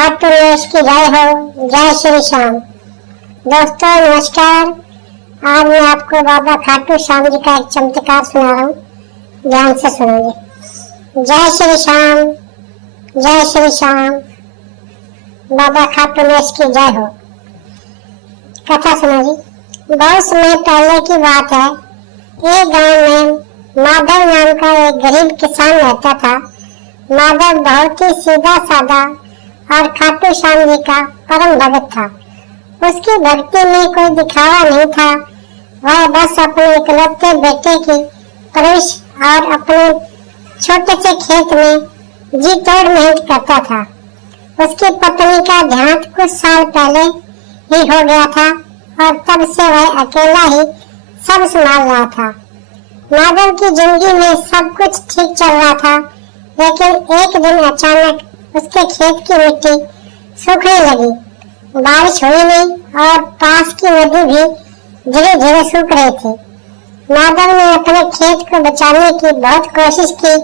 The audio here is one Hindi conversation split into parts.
खाटू नरेश की जय हो। जय श्री श्याम। दोस्तों नमस्कार। आज मैं आपको बाबा खाटू श्याम जी का एक चमत्कार सुना रहा हूँ, ध्यान से सुनोगे। जय श्री श्याम, जय श्री श्याम। बाबा खाटू नरेश की जय हो। कथा सुनो जी। बहुत समय पहले की बात है। एक गांव में माधव नाम का एक गरीब किसान रहता था। माधव बहुत ही सीधा साधा और खाटू श्याम जी का परम भगत था। उसकी भक्ति में कोई दिखावा नहीं था। वह बस अपने इकलौते बेटे की परवरिश और अपने छोटे से खेत में जी तोड़ मेहनत करता था। उसकी पत्नी का देहांत कुछ साल पहले ही हो गया था और तब से वह अकेला ही सब संभाल रहा था। माधव की जिंदगी में सब कुछ ठीक चल रहा था, लेकिन एक दिन अचानक उसके खेत की मिट्टी सूखने लगी। बारिश हुई नहीं और पास की नदी भी धीरे धीरे सूख रही थी। माधव ने अपने खेत को बचाने की बहुत कोशिश की,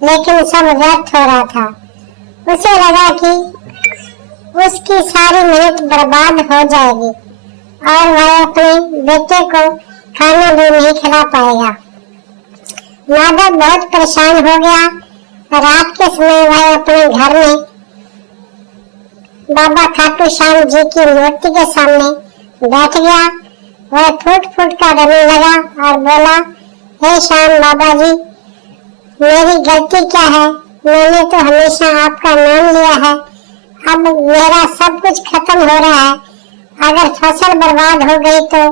लेकिन सब व्यर्थ हो रहा था। उसे लगा कि उसकी सारी मेहनत बर्बाद हो जाएगी और वह अपने बेटे को खाना भी नहीं खिला पाएगा। माधव बहुत परेशान हो गया। रात के समय वह अपने घर में बाबा खाटू श्याम जी की मूर्ति के सामने बैठ गया। वह फूट फूट कर रोने लगा और बोला, हे श्याम बाबा जी, मेरी गलती क्या है? मैंने तो हमेशा आपका नाम लिया है। अब मेरा सब कुछ खत्म हो रहा है। अगर फसल बर्बाद हो गई तो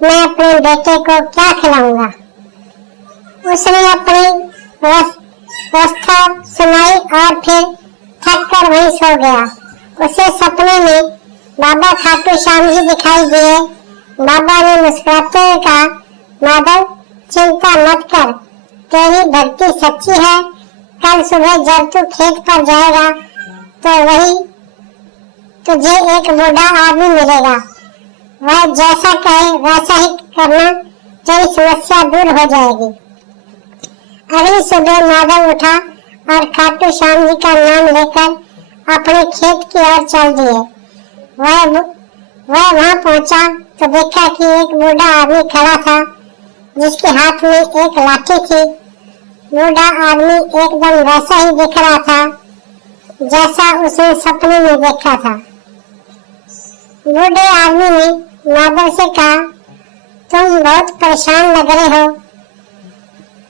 मैं अपने बेटे को क्या खिलाऊंगा? उसने अपनी अवस्था सुनाई और फिर थक कर वहीं सो गया। उसे सपने में बाबा खाटू श्याम जी दिखाई दिए। बाबा ने मुस्कुराते हुए कहा, माधव चिंता मत कर, तेरी भक्ति सच्ची है। कल सुबह जब तू खेत पर जाएगा तो वही तुझे एक बूढ़ा आदमी मिलेगा। वह जैसा कहे वैसा ही करना, तेरी समस्या दूर हो जाएगी। अगली सुबह माधव उठा और खाटू श्याम जी का नाम लेकर अपने खेत की ओर चल दिए। वह वहां पहुंचा तो देखा कि एक बूढ़ा आदमी खड़ा था, जिसके हाथ में एक लाठी थी। बूढ़ा आदमी एकदम वैसा ही दिख रहा था जैसा उसे सपने में देखा था। बूढ़े आदमी ने माधव से कहा, तुम बहुत परेशान लग रहे हो,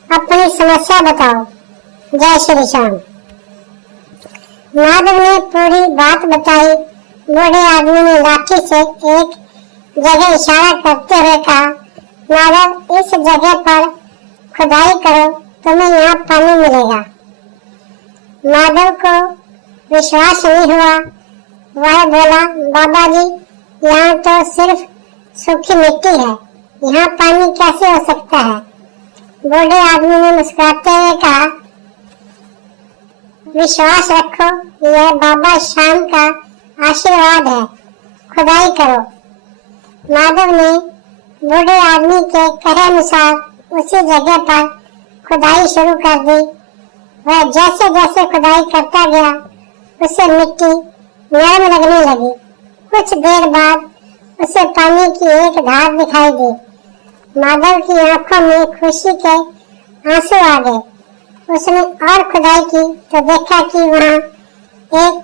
अपनी समस्या बताओ। जय श्री श्याम। माधव ने पूरी बात बताई। बूढ़े आदमी ने लाठी से एक जगह इशारा करते हुए कहा, माधव इस जगह पर खुदाई करो, तुम्हें यहाँ पानी मिलेगा। माधव को विश्वास नहीं हुआ। वह बोला, बाबा जी, यहाँ तो सिर्फ सूखी मिट्टी है, यहाँ पानी कैसे हो सकता है? बूढ़े आदमी ने मुस्कुराते हुए कहा, विश्वास रखो, यह बाबा श्याम का आशीर्वाद है, खुदाई करो। माधव ने बूढ़े आदमी के कहे अनुसार उसी जगह पर खुदाई शुरू कर दी। वह जैसे जैसे खुदाई करता गया, उसे मिट्टी नरम लगने लगी। कुछ देर बाद उसे पानी की एक धार दिखाई दी। माधव की आंखों में खुशी के आंसू आ गए। उसने और खुदाई की तो देखा कि वहाँ एक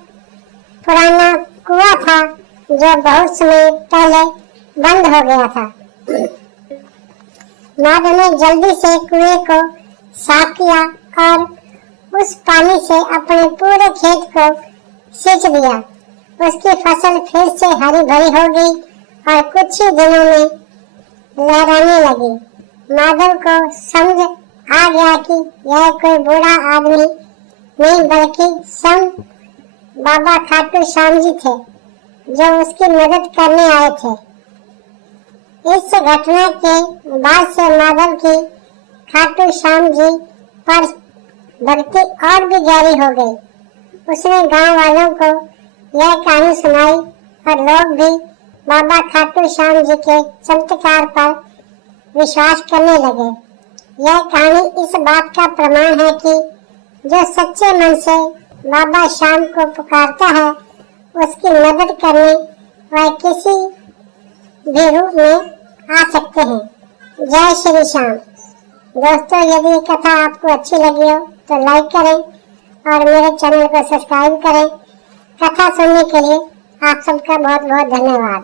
पुराना कुआं था, जो बहुत समय पहले बंद हो गया था। माधव ने जल्दी से कुएं को साफ किया और उस पानी से अपने पूरे खेत को सींच दिया। उसकी फसल फिर से हरी भरी हो गई और कुछ ही दिनों में लहराने लगी। माधव को समझ आ गया कि यह कोई बूढ़ा आदमी नहीं बल्कि स्वयं बाबा खाटू श्याम जी थे, जो उसकी मदद करने आए थे। इस घटना के बाद से माधव की खाटू श्याम जी पर भक्ति और भी गहरी हो गई। उसने गांव वालों को यह कहानी सुनाई और लोग भी बाबा खाटू श्याम जी के चमत्कार पर विश्वास करने लगे। यह कहानी इस बात का प्रमाण है कि जो सच्चे मन से बाबा श्याम को पुकारता है, उसकी मदद करने वह किसी भी रूप में आ सकते हैं। जय श्री श्याम। दोस्तों, यदि ये कथा आपको अच्छी लगी हो तो लाइक करें और मेरे चैनल को सब्सक्राइब करें। कथा सुनने के लिए आप सबका बहुत बहुत धन्यवाद।